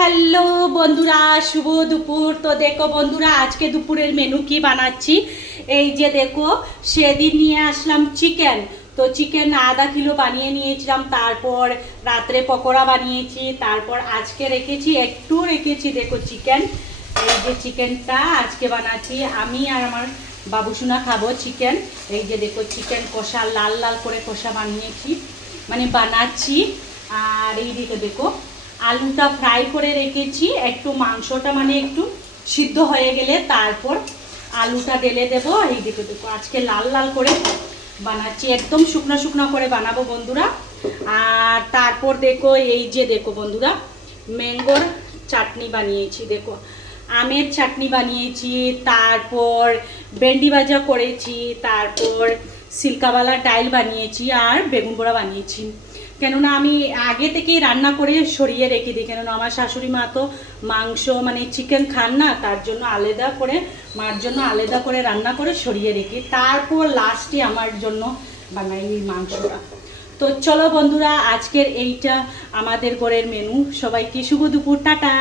Hello বন্ধুরা, শুভ দুপুর। তো দেখো বন্ধুরা, আজকে দুপুরের মেনু কি বানাচ্ছি। এই যে দেখো, সেদিন নিয়ে আসলাম চিকেন। তো চিকেন আধা কিলো বানিয়ে নিয়েছিলাম, তারপর রাত্রে পকোড়া বানিয়েছি, তারপর আজকে রেখেছি দেখো চিকেন। এই যে চিকেনটা আজকে বানাচ্ছি আমি আর আমার বাবুসোনা খাবো চিকেন। এই যে দেখো চিকেন কষা, লাল লাল করে কষা বানাচ্ছি। আর এই দিকে দেখো আলুটা ফ্রাই করে রেখেছি, একটু মাংসটা একটু সিদ্ধ হয়ে গেলে তারপর আলুটা ঢেলে দেবো। এই দিকে দেখো আজকে লাল লাল করে বানাচ্ছি, একদম শুকনো শুকনো করে বানাবো বন্ধুরা। আর তারপর দেখো এই যে দেখো বন্ধুরা, ম্যাঙ্গোর চাটনি বানিয়েছি, দেখো আমের চাটনি বানিয়েছি, তারপর ভেন্ডি ভাজা করেছি, তারপর সিল্কাওয়ালা ডাল বানিয়েছি আর বেগুন পোড়া বানিয়েছি। কেননা আমি আগে থেকেই রান্না করে সরিয়ে রেখে দিই, কেননা আমার শাশুড়ি মা তো মাংস চিকেন খান না, তার জন্য মার জন্য আলাদা করে রান্না করে সরিয়ে রেখি, তারপর লাস্টে আমার জন্য বানাই এই মাংসটা। তো চলো বন্ধুরা, আজকের এইটা আমাদের ঘরের মেনু। সবাইকে শুভ দুপুর, টাটা।